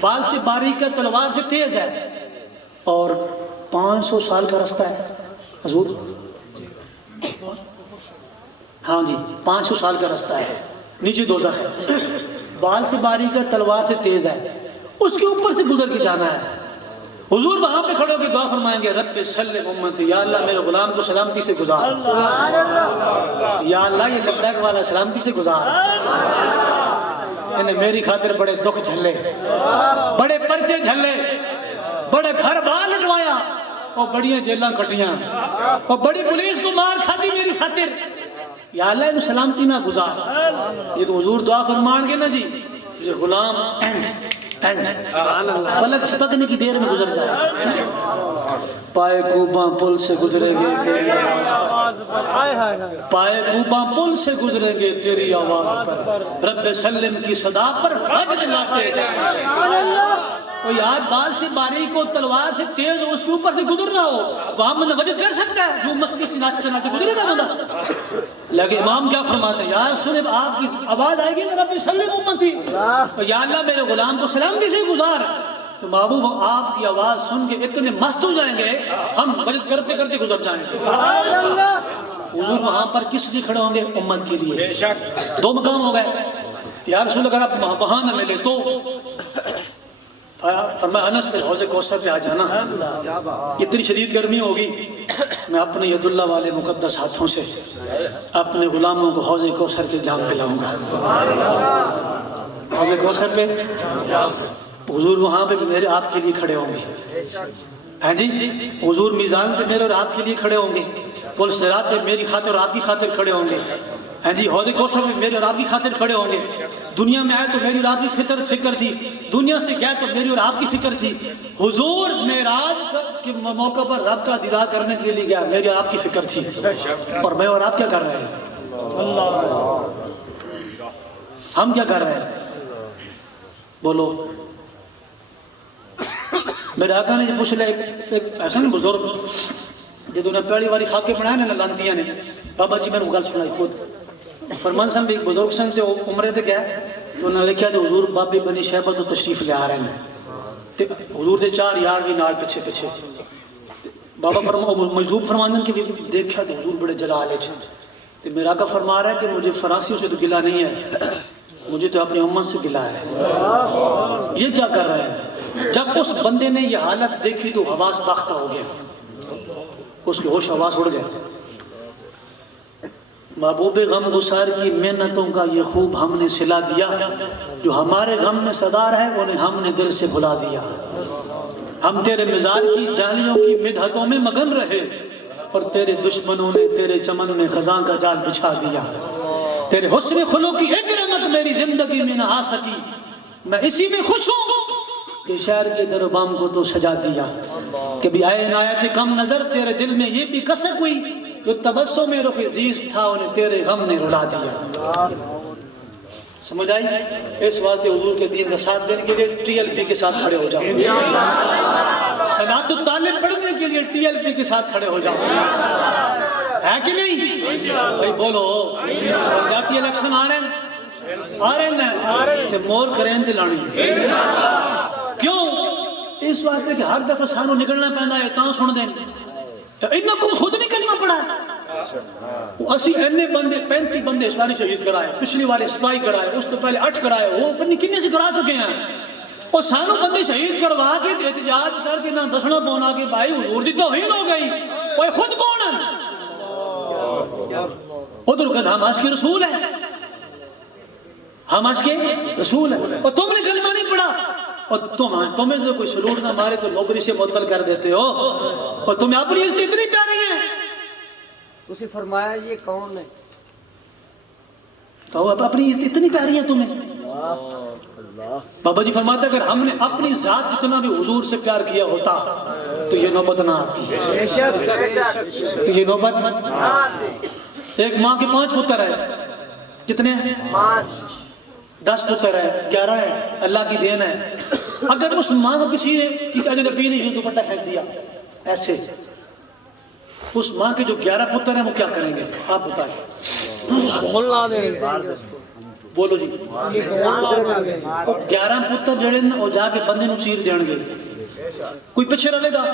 بال سے باریک ہے تلوار سے تیز ہے اور 500 سال کا راستہ ہے حضور. ہاں جی 500 سال کا راستہ ہے نیچے دوزخ ہے بال سے باریک ہے تلوار سے تیز ہے اس کے اوپر سے گزر کے جانا ہے. حضور وہاں پہ کھڑے ہو کے دعا فرمائیں گے رب سلم امتی یا اللہ میرے غلام کو سلامتی سے گزار. یا اللہ یہ لبیک والا سلامتی سے گزار. انہیں میری خاطر بڑے دکھ جھلے بڑے پرچے جھلے بڑے گھر بار لٹوایا اور بڑیاں جیلاں کٹیاں اور بڑی پولیس کو مار کھاتی میری خاطر. یا اللہ انہیں سلامتی نہ گزار. یہ تو حضور دعا فرمان گے نا جی یہ غلام پلک چھپکنے کی دیر میں گزر جائے. پائے کوباں پل سے گزریں گے تیری آواز پر پائے کوباں پل سے گزریں گے تیری آواز پر رب سلم کی صدا پر حج دلاتے جائیں. وہ یار بال سے باریک ہو، تلوار سے تیز ہو، اس کے اوپر سے گزر رہا ہو، وہاں بندہ وجد کر سکتا ہے؟ جو مستی سے ناچتے ناچتے گزرے گا بندہ؟ لیکن امام کیا فرماتے ہیں؟ یار سنے آپ کی آواز آئے گی نا رب سلم امتی، یا اللہ میرے غلام کو سلام کیسے گزار؟ تو محبوب آپ کی آواز سن کے اتنے مست ہو جائیں گے ہم وجد کرتے کرتے گزر جائیں گے۔ حضور وہاں پر کس لیے کھڑے ہوں گے؟ امت کے لیے۔ دو مقام ہو گئے، یا رسول اگر آپ وہاں نہ ملے تو فرمایا انس پہ حوض کوثر پہ آ جانا، اتنی شدید گرمی ہوگی میں اپنے ید اللہ والے مقدس ہاتھوں سے اپنے غلاموں کو حوض کوثر کے جام پلاؤں گا۔ حوض کوثر پہ حضور وہاں پہ میرے آپ کے لیے کھڑے ہوں گے، ہاں جی حضور میزان پہ میرے اور آپ کے لیے کھڑے ہوں گے، پل صراط پہ میری خاطر اور آپ کی خاطر کھڑے ہوں گے، ہاں جی حوض کوثر میں میرے اور آپ کی خاطر کھڑے ہوں گے۔ دنیا میں آئے تو میری اور آپ کی فکر تھی، دنیا سے گئے تو میری اور آپ کی فکر تھی۔ حضور معراج کے موقع پر رب کا دیدار کرنے کے لیے گیا، میری اور آپ کی فکر تھی، اور میں اور آپ کیا کر رہے ہیں؟ ہم کیا کر رہے ہیں؟ بولو۔ میرے آقا نے پوچھ لیا ایک ایسا نا بزرگ جدوں نے پہلی باری خاکے بنایا نا لانتیاں نے، بابا جی میں نے گل سنائی خود فرمان سن بھی ایک بزرگ سن تے عمرے تے گئے تو انہوں نے لکھیا کہ حضور بابے بنی شہبہ تو تشریف لے آ رہے ہیں تے حضور دے 4 یار بھی نال پیچھے پیچھے، بابا مجذوب فرماندن کہ دیکھا تو حضور بڑے جلال ہے تے میرا آقا فرما رہا ہے کہ مجھے فرانسیوں سے تو گلہ نہیں ہے، مجھے تو اپنی امت سے گلہ ہے۔ یہ کیا کر رہے ہیں؟ جب اس بندے نے یہ حالت دیکھی تو حواس باختہ ہو گیا، اس کے ہوش حواس اڑ گئے۔ محبوب غم گسار کی محنتوں کا یہ خوب ہم نے صلہ دیا، جو ہمارے غم میں صدار ہے انہیں ہم نے دل سے بھلا دیا۔ ہم تیرے مزار کی جالیوں کی مدحتوں میں مگن رہے، اور تیرے دشمنوں نے تیرے چمن میں خزاں کا جال بچھا دیا۔ تیرے حسن خلق کی ایک رحمت میری زندگی میں نہ آ سکی، میں اسی میں خوش ہوں کہ شہر کے در و بام کو تو سجا دیا۔ کبھی آئے عنایت کم نظر تیرے دل میں یہ بھی کسک ہوئی، جو تبسم میں رخ عزیز تھا انہیں تیرے غم نے رلا دیا۔ سمجھ آئی؟ اس واسطے حضور کے دین کا ساتھ دینے کے لیے ٹی ایل پی کے ساتھ کھڑے ہو جاؤ، صلاۃ الطالب پڑھنے کے لیے ٹی ایل پی کے ساتھ کھڑے ہو جاؤ، ہے کہ نہیں؟ بھائی بولو، جاتی الیکشن آ رہے ہیں تے مور کریں تے لانی کیوں؟ اس واسطے کہ ہر دفعہ سانو نکلنا پہندا ہے تاں سن دیں انہاں کو خود نہیں کلمہ پڑھا ہے۔ اسی اینے بندے 35 بندے اس باری شہید کرائے، پچھلی بار 27 کرائے، اس تو پہلے 8 کرائے، وہ پتہ نہیں کتنے سے کرا چکے ہیں، اور سانو بندے شہید کروا کے احتجاج کر کے نہ دسنا پونا کہ بھائی حضور دی توہین ہو گئی، وہ خود کون ہے؟ ادھر کہ ہم عاشق رسول ہیں، ہم عاشق رسول ہیں، اور تم نے کلمہ نہیں پڑھا، اور تمہیں جو کوئی سلوٹ نہ مارے تو نوکری سے معطل کر دیتے ہو، اور تمہیں اپنی عزت اتنی پیاری ہے۔ اسے فرمایا یہ کون ہے؟ کہو اب اپنی عزت اتنی پیاری ہے تمہیں۔ بابا جی فرماتے اگر ہم نے اپنی ذات جتنا بھی حضور سے پیار کیا ہوتا تو یہ نوبت نہ آتی، تو یہ نوبت نہ آتی۔ ایک ماں کے 5 پتر ہیں، کتنے ہیں؟ 10 پتر ہے، 11 ہے، اللہ کی دین ہے۔ اگر اس ماں کو کسی اجنبی نے یہ دوپٹہ پھینک دیا ایسے، اس ماں کے جو 11 پتر ہیں وہ کیا کریں گے؟ آپ بتائیں۔ بولو جی، 11 پتر جڑے وہ جا کے بندے نو چیر دین گے، کوئی پیچھے رہے گا؟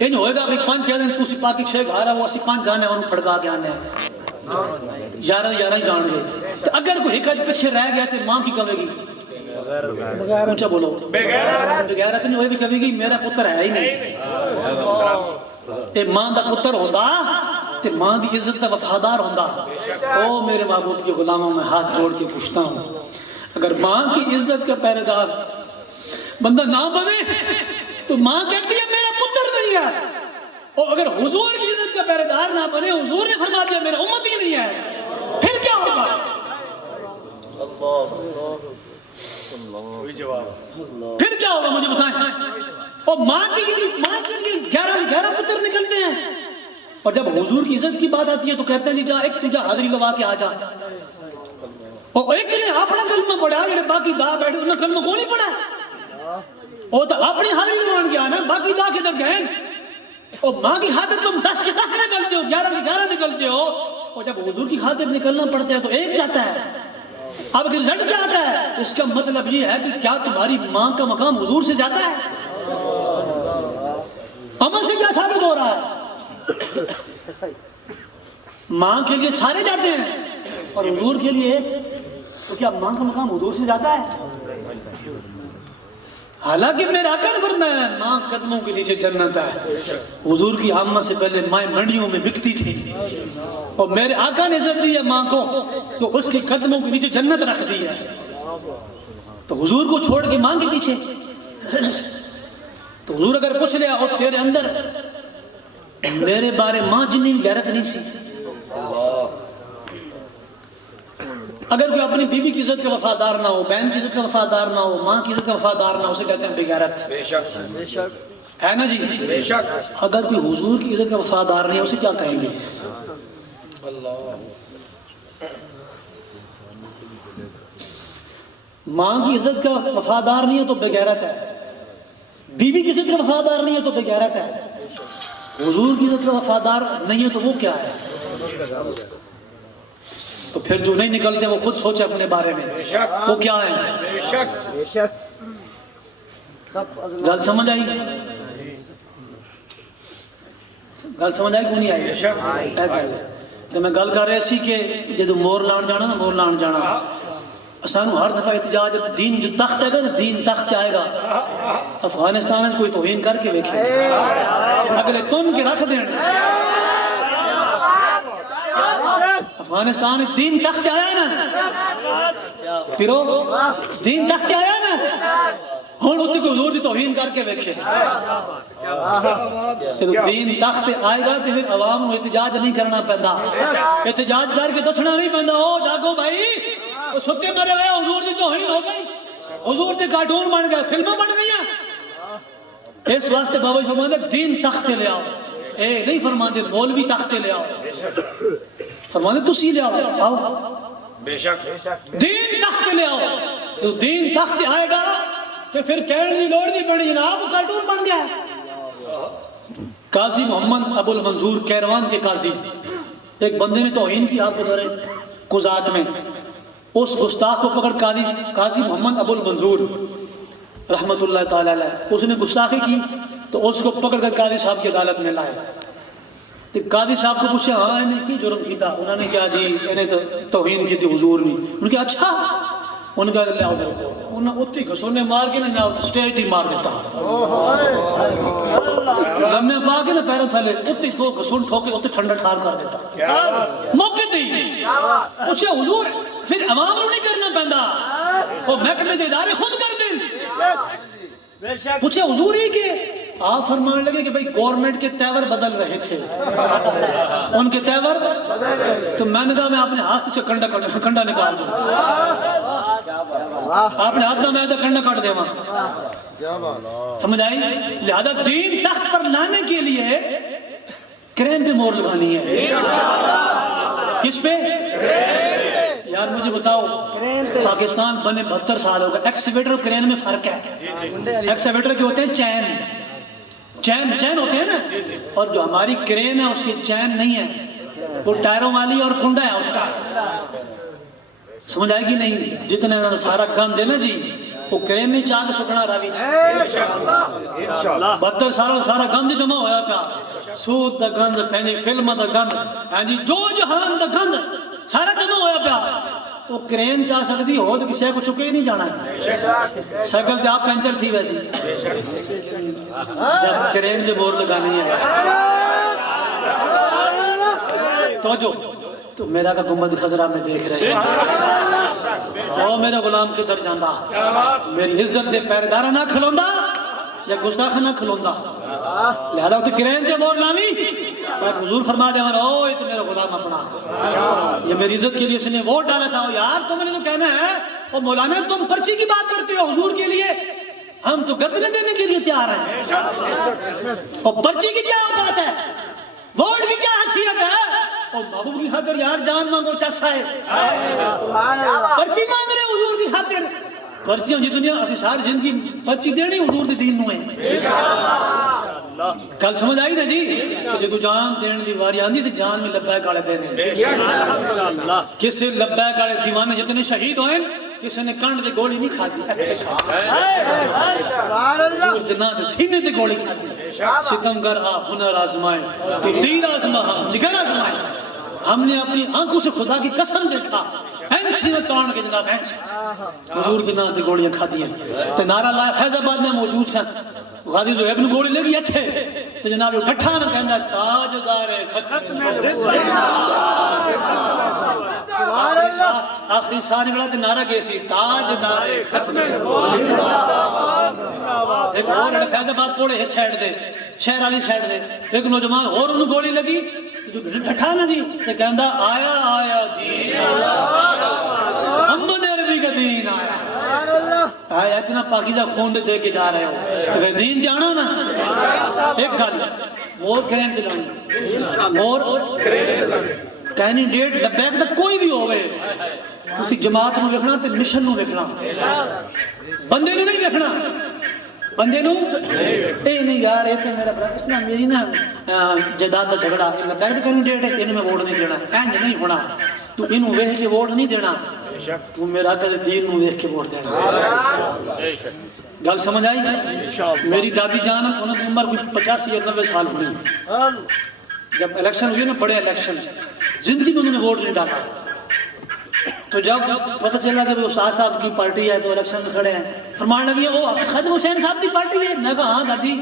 یہ ہوئے گا کہ 5 کہہ دیں تسی پاکی 6 گھر ہے وہ اسی 5 جانے ہیں انہوں پھڑکا کے آنے ہیں، 11 ہی جان گے۔ اگر کوئی ایک پیچھے رہ گیا تو ماں کی کہے گی؟ اونچا بولو، بغیرت نہیں ہوئے بھی کہے گی میرا پتر ہے ہی نہیں۔ اے ماں دا پتر ہوتا تے ماں دی عزت دا وفادار ہوتا۔ او میرے محبوب کے غلاموں میں ہاتھ جوڑ کے پوچھتا ہوں، اگر ماں کی عزت کا پہرے دار بندہ نہ بنے تو ماں کہتی ہے میرا پتر نہیں ہے، اور اگر حضور کی عزت کا پہرے دار نہ بنے، حضور نے فرما دیا میرا امت ہی نہیں ہے، پھر کیا ہوگا؟ پھر کیا ہوگا مجھے بتائیں؟ اور ماں کے لیے 11 پتر نکلتے ہیں، اور جب حضور کی عزت کی بات آتی ہے تو کہتے ہیں جی جا ایک تجھا حاضری لگا کے آ جا، اور ایک نے اپنا کلمہ پڑھا، جڑے باقی دا بیٹھے انہوں نے کلمہ کو نہیں پڑھا، وہ تو اپنی حاضری لگان گیا نا، باقی دا کدھر گئے؟ اور ماں کی خاطر تم 10 کے 10 نکلتے ہو، 11 کے 11 نکلتے ہو، اور جب حضور کی خاطر نکلنا پڑتا ہے تو ایک جاتا ہے۔ اب رزلٹ کیا آتا ہے؟ اس کا مطلب یہ ہے کہ کیا تمہاری ماں کا مقام حضور سے زیادہ ہے؟ عمل سے کیا ثابت ہو رہا ہے؟ ایسا ہی ماں کے لیے سارے جاتے ہیں اور حضور کے لیے تو کیا ماں کا مقام حضور سے زیادہ ہے؟ حالانکہ میرے آقا نے فرمایا ماں قدموں کے نیچے جنت ہے۔ حضور کی آمد سے پہلے مائیں منڈیوں میں بکتی تھی اور میرے آقا نے عزت دی ہے ماں کو تو اس کے قدموں کے نیچے جنت رکھ دی ہے۔ تو حضور کو چھوڑ کے ماں کے پیچھے تو حضور اگر پوچھ لیا اور تیرے اندر میرے بارے ماں جنی غیرت نہیں سی، اگر کوئی اپنی بیوی کی عزت کا وفادار نہ ہو، بہن کی عزت کا وفادار نہ ہو، ماں کی عزت کا وفادار نہ ہو، اسے کہتے ہیں بے غیرت، بے شک ہے نا جی؟ بے شک اگر کوئی حضور کی عزت کا وفادار نہیں ہے اسے کیا کہیں گے؟ ماں کی عزت کا وفادار نہیں ہے تو بے غیرت ہے، بیوی کی عزت کا وفادار نہیں ہے تو بے غیرت ہے، حضور کی عزت کا وفادار نہیں ہے تو وہ کیا ہے؟ تو پھر جو نہیں نکلتے وہ خود سوچے اپنے بارے میں بے شک وہ کیا ہے؟ بے شک بے شک سب گل سمجھ آئی؟ گل سمجھ آئی کیوں نہیں آئی؟ بے شک اے گل تو میں گل کر رہا سی کہ جدو مور لان جانا نا، مور لان جانا سانو ہر دفعہ احتجاج دین جو تخت ہے گا نا، دین تخت آئے گا افغانستان میں کوئی توہین کر کے ویکھے اگلے تن کے رکھ دین۔ افغانستان دین تخت آیا نا پیرو، دین تخت آیا نا، ہوں اتنے کوئی حضور دی توہین کر کے ویکھے جب دین تخت آئے گا تو پھر عوام کو احتجاج نہیں کرنا پہنتا، احتجاج کر کے دسنا نہیں پہنتا او جاگو بھائی وہ سکے مرے ہوئے حضور دی توہین ہو گئی، حضور دے کارٹون بن گئے، فلمیں بن گئی ہیں۔ اس واسطے بابا جی فرماتے دین تخت لے آؤ، اے نہیں فرماتے مولوی تخت لے آؤ، فرماتے تسی لے آؤ، آؤ بے شک دین تخت لے آؤ۔ جو دین تخت آئے گا تو پھر کہنے کی لوڑ نہیں پڑی جناب کارٹون بن گیا۔ قاضی محمد ابو المنظور کیروان کے قاضی ایک بندے نے توہین کی آپ بتا رہے قضات میں، اس گستاخ کو پکڑ قاضی محمد ابو المنظور رحمت اللہ تعالی علیہ، اس نے گستاخی کی تو اس کو پکڑ کر قاضی صاحب کی عدالت میں لائے۔ تو قاضی صاحب کو پوچھا ہاں انہیں کی جرم کیتا؟ انہوں نے کہا جی انہیں توہین کی تھی حضور نے۔ انہوں نے کہا اچھا، انہوں نے کہا لے آؤ میرے کو، انہوں نے اتھی گھسونے مار کے نا سٹیج تھی مار دیتا، لمحے پا کے نا پیروں تھلے اتھی کو گھسون ٹھوکے اتھی ٹھنڈا ٹھار کر دیتا موقع دی۔ پوچھے حضور پھر عوام کو نہیں کرنا پہندا، وہ محکمے دے ادارے خود کر دیں۔ پوچھے حضور ہی کہ آپ فرمانے لگے کہ بھئی گورنمنٹ کے تیور بدل رہے تھے، ان کے تیور تو میں نے کہا میں اپنے ہاتھ سے کنڈا نکال دوں، آپ نے ہاتھ میں کنڈا کاٹ دے وہاں، سمجھ آئی؟ لہذا دین تخت پر لانے کے لیے کرین پہ مور لگانی ہے۔ کس پہ؟ یار مجھے بتاؤ پاکستان بنے 72 سال ہوگا، ایکسیویٹر اور کرین میں فرق ہے۔ ایکسیویٹر کے ہوتے ہیں چین ہوتے ہیں نا، اور جو ہماری کرین ہے اس کی چین نہیں ہے، وہ ٹائروں والی اور کنڈا ہے اس کا، سمجھ آئے گی نہیں؟ جتنے سارا گند ہے نا جی وہ کرین نہیں چاہ کے سکنا راوی 72 سال سارا گند جمع ہویا پیا، سود دا گند، پہنی فلم دا گند، جو جہان دا گند سارا جمع ہویا پیا، وہ کرین چاہ سکتی ہو تو کسی کو چکے ہی نہیں جانا ہے۔ سائیکل تے آپ پینچر تھی ویسی، جب کرین سے بور لگانی ہے تو میرا کا گنبد خضرا میں دیکھ رہے ہیں، او میرا غلام کدھر جاندہ، میری عزت دے پیردارہ نہ کھلوندا یا گستاخ نہ کھلوندا، لہذا تو کرین جو بور لامی حضور فرما دے او یہ تو میرا غلام اپنا، یہ میری عزت کے لیے اس نے ووٹ ڈالا تھا۔ یار تم نے تو کہنا ہے او مولانا تم پرچی کی بات کرتے ہو حضور کے لیے، ہم تو گردنیں دینے کے لیے تیار ہیں، اور پرچی کی کیا اوقات ہے، ووٹ کی کیا حیثیت ہے؟ اور محبوب کی خاطر یار جان مانگو چسا ہے، پرچی مانگ رہے حضور کی خاطر، پرچیاں جی دنیا اسی ساری زندگی پرچی دینی حضور دی دین نو ہے گل سمجھ آئی نا جی جدو جان دین دی واری آندی تے جان میں لبیک والے دینے کسے لبیک والے دیوانے جتنے شہید ہوئے کسی نے کنڈ دی گولی نہیں کھادی حضور دے نام تے سینے دی گولی کھادی ستمگر آ ہنر آزمائے تے تیر آزمائے جگر آزمائے ہم نے اپنی آنکھوں سے خدا کی قسم دیکھا اینس جنہیں توڑ کے جناب اینس حضور دے نام تے گولیاں کھادی ہیں تے نعرہ لائے فیض آباد میں موجود سن غازی زہیب نو گولی لگی اٹھے تے جناب ڈٹھا نہ کہندا تاجدار ختم آخری ساری بڑا تے نعرہ کے سی تاجدار ختم ایک اور فیض آباد پوڑے اس سائیڈ دے شہر والی سائیڈ دے ایک نوجوان اور انہوں گولی لگی جو ڈٹھا نا جی تے کہندا آیا آیا دین محمد عربی کا دین آیا آیا اتنا پاکیزہ خون دے کے جا رہے ہو تو دین جانا نا ایک گل مور کریں دلانی مور کینڈیڈیٹ لبیک تک کوئی بھی ہوئے اسی جماعت نو ویکھنا تے مشن نو ویکھنا بندے نو نہیں ویکھنا بندے نو اے نہیں یار اے تے میرا برا اس نے میری نا جائیداد دا جھگڑا لبیک دا کینڈیڈیٹ ہے انہوں میں ووٹ نہیں دینا اینج نہیں ہونا تو انہوں ویکھ کے ووٹ نہیں دینا تو میرا کدے دین نو دیکھ کے ووٹ دینا گل سمجھ آئی میری دادی جان انہوں کی عمر کوئی 85 یا 90 سال ہوئی جب الیکشن ہوئی نا بڑے الیکشن زندگی میں انہوں نے ووٹ نہیں ڈالا تو جب پتہ چلا کہ استاد صاحب کی پارٹی ہے تو الیکشن میں کھڑے ہیں فرمان لگی وہ حافظ خادم حسین صاحب کی پارٹی ہے میں کہا ہاں دادی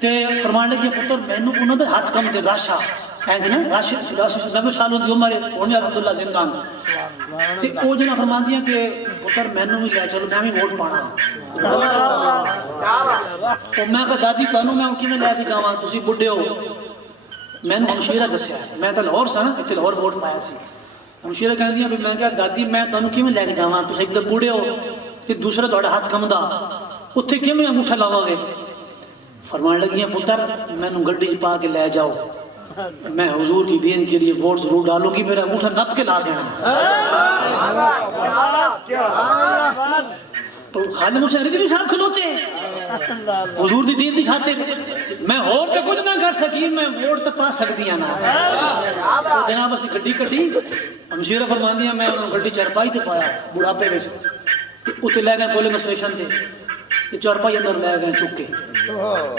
تے فرمان لگی پتر مینوں انہوں دے ہاتھ کم تے راشا اینج نا راشد 90 سالوں دی عمر ہے ہن الحمدللہ زندان تے او جنا فرمان دیا کہ پتر مینوں بھی لے چلو میں بھی ووٹ پانا تو میں کہا دادی تانوں میں کیویں لے کے جاواں تسی بڈھے ہو میں نے ہمشیرہ دسیا میں تو لاہور سا نا اتنے لاہور ووٹ پایا سی ہمشیرہ کہہ دیا میں کہا دادی میں تانوں کیویں لے کے جاواں تسی ایک تے بوڑھے ہو تے دوسرا تہاڈا ہاتھ کمدا اوتھے کیویں انگوٹھا لاواں گے فرمان لگیاں پتر مینوں گڈی پا کے لے جاؤ میں حضور کی دین کے لیے ووٹ ضرور ڈالوں گی میرا انگوٹھا نپ کے لا دینا تو خادم حسین رضوی صاحب کھلوتے حضور دی دین دکھاتے میں اور تے کچھ نہ کر سکی میں ووٹ تے پا سکتی ہاں نا جناب اسی گڈی کڈی ہمشیرہ فرماندیاں میں انہوں گڈی چرپائی تے پایا بڑھاپے وچ تے اوتے لے گئے پولنگ اسٹیشن تے تے چرپائی اندر لے گئے چک کے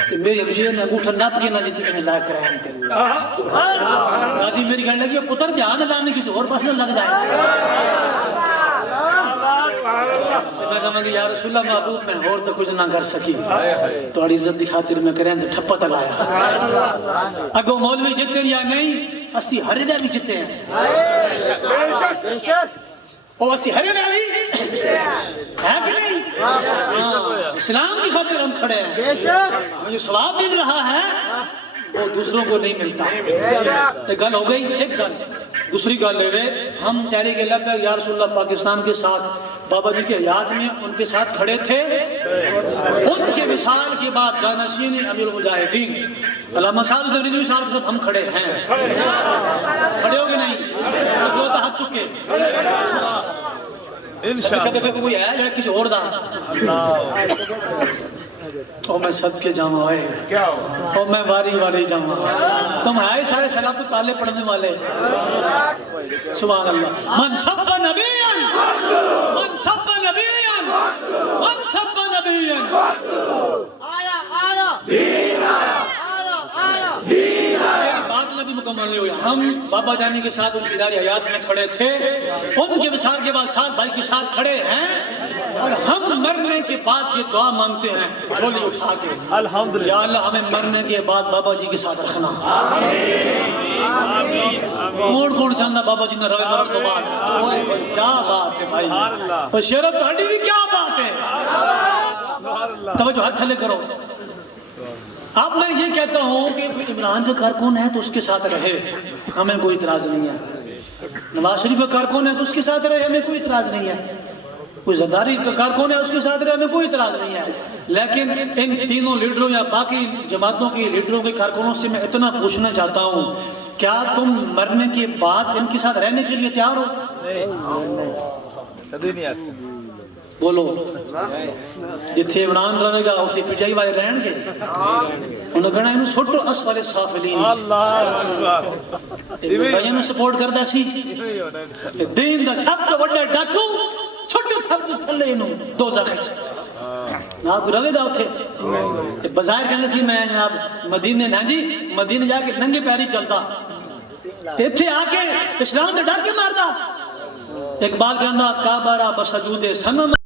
تے میری ہمشیرہ نے انگوٹھا نپ کے نہ جیتے میں لائے کرائیں تے دادی میری کہنے لگی پتر دھیان لانے کسی اور پاس نہ لگ جائے میں کہا کہ یا رسول اللہ محبوب میں اور تو کچھ نہ کر سکی تو عزت دی خاطر میں کریں تو ٹھپا تلایا اگو مولوی جتے یا نہیں اسی ہر دے بھی جتے ہیں او اسی ہر دے بھی ہے کہ نہیں اسلام کی خاطر ہم کھڑے ہیں جو ثواب مل رہا ہے وہ دوسروں کو نہیں ملتا ایک گل ہو گئی ایک گل دوسری گل لے گئے ہم تحریک لبیک یا رسول اللہ پاکستان کے ساتھ بابا جی کے حیات میں ان کے ساتھ کھڑے تھے ان کے وصال کے بعد جانشین امیر المجاہدین علامہ صاحب رضوی صاحب کے ساتھ ہم کھڑے ہیں کھڑے ہو گے نہیں دو ہاتھ چکے انشاءاللہ کوئی ہے یا کسی اور دا او میں صدقے جاؤں آئے او میں واری واری جاؤں تم آئے سارے صلاۃ و تعالی پڑھنے والے سبحان اللہ من سب نبیاً من سب نبیاً من سب نبیاً آیا آیا دین آیا آیا دین آیا بات نبی مکمل نہیں ہوئی ہم بابا جانی کے ساتھ ان کی داری حیات میں کھڑے تھے ان کے وصال کے بعد ساتھ بھائی کے ساتھ کھڑے ہیں اور ہم مرنے کے بعد یہ دعا مانگتے ہیں جھولی اٹھا کے الحمدللہ یا اللہ ہمیں مرنے کے بعد بابا جی کے ساتھ رکھنا کون کون چاہتا بابا جی نے روے مرد تو بعد کیا بات ہے بھائی اور شیرت تہاڈی بھی کیا بات ہے توجہ ہاتھ تھلے کرو اب میں یہ کہتا ہوں کہ عمران کا کارکن ہے تو اس کے ساتھ رہے ہمیں کوئی اعتراض نہیں ہے نواز شریف کا کارکن ہے تو اس کے ساتھ رہے ہمیں کوئی اعتراض نہیں ہے کوئی زرداری کا کارکن ہے اس کے ساتھ رہے ہمیں کوئی اعتراض نہیں ہے لیکن ان تینوں لیڈروں یا باقی جماعتوں کی لیڈروں کے کارکنوں سے میں اتنا پوچھنا چاہتا ہوں کیا تم مرنے کے بعد ان کے ساتھ رہنے کے لیے تیار ہو؟ بولو جتھے عمران رہے گا اتھے پجائی والے رہن گے انہوں کہنا انہوں سٹو اسفل سافلین بھائیوں نے سپورٹ کردا سی دین دا سب تو بڑا ڈاکو چھوٹے تھب تو تھلے انہوں دوزخ نا کو رہے گا اتھے بظاہر کہنے سی میں جناب مدینے نا جی مدینے جا کے ننگے پیاری چلتا اتھے آ کے اسلام دے ڈاکے ماردا اقبال کہندا کعبہ را بسجود سنم